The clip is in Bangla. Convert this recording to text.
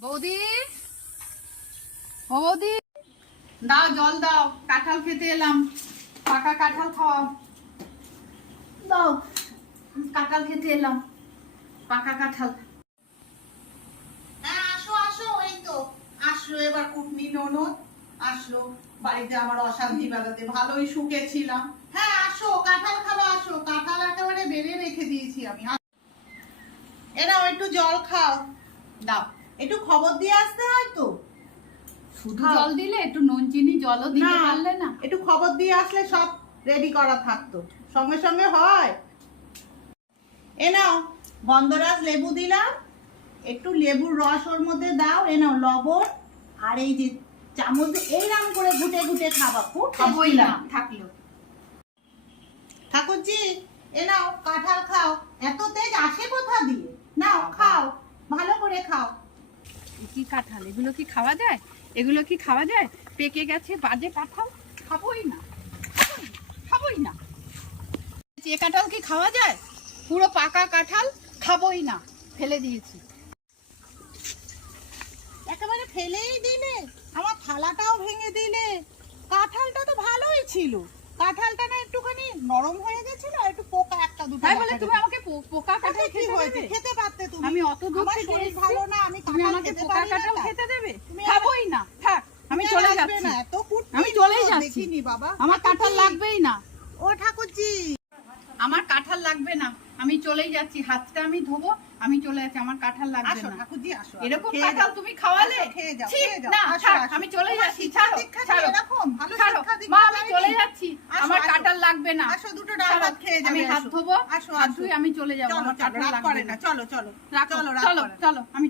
বৌদি? বৌদি? দাও, জল দাও, কাঁঠাল খেতে এলাম। পাকা কাঁঠাল খাওয়াও। দাও, কাঁঠাল খেতে এলাম। পাকা কাঁঠাল। হ্যাঁ আসো আসো, এই তো। আসলো এবার কুটনি ননদ। আসলো, বাড়িতে আমার অশান্তি বেড়াতে ভালোই সুখে হ্যাঁ আসো, কাঁঠাল খাব, আসো। কাঁঠাল একেবারে বেড়ে রেখে দিয়েছি আমি। এরাও একটু জল খাও। দাও। একটু খবর দিয়ে আসতে হয় তো। শুধু জল দিলে? একটু নুন চিনি জলও দিতে। পারলে না? একটু খবর দিয়ে আসলে সব রেডি করা থাকতো। সঙ্গে সঙ্গে হয়। এ নাও গন্ধরাজ লেবু দিলাম। একটু লেবুর রস ওর মধ্যে দাও। এ নাও লবণ। আর এই যে চামচ দিয়ে এইরকম করে ঘুটে ঘুটে খাবা। খুব খাবোই না। থাকল। ঠাকুরজি এ নাও কাঁঠাল খাও। এত তেজ আসে কোথা দিয়ে? নাও খাও। ভালো করে খাও। কি কাঁঠাল? এগুলো কি খাওয়া যায়? এগুলো কি খাওয়া যায়? পেকে গেছে বাজে কাঁঠাল? খাবোই না। খাবোই না, এ কাঁঠাল কি খাওয়া যায়? পুরো পাকা কাঁঠাল খাবোই না। ফেলে দিয়েছি। একেবারে ফেলেই দিলে আমার থালাটাও ভেঙে দিলে। কাঁঠালটা তো ভালোই ছিল। কাঁঠালটা না একটুখানি নরম হয়ে গেছিল আর একটু পোকা একটা দুটো তাই বলে তুমি আমাকে পোকা কাঁঠাল কি খেতে হয়েছে? খেতে পারতে তুমি? আমি অত দূর থেকে ভালো না। তুমি আমাকে পোকা তাই। খেতে দেবে? খাবোই না। থাক আমি চলে যাচ্ছি। আমি চলেই যাচ্ছি। আমার কাঁঠাল লাগবেই না। ও ঠাকুরজি। আমার কাঁঠাল লাগবে না। আমি চলেই যাচ্ছি। হাতটা আমি ধোবো আমি চলে যাচ্ছি। আমার কাঁঠাল লাগবে না। ঠাকুরজি আসো এরকম কাঁঠাল তুমি খাওয়ালে? না। আমি চলে যাচ্ছি। ছাড়ো ছাড়ো। ছাড়ো। মা আমি চলে যাচ্ছি। আমার কাঁঠাল লাগবে না। আসো দুটো ডাল ভাত খেয়ে যাবে আমি হাত ধোবো। আসো হাত আসো। আমি চলে যাব। আমার কাঁঠাল লাগবে না। চলো চলো। চলো। চলো আমি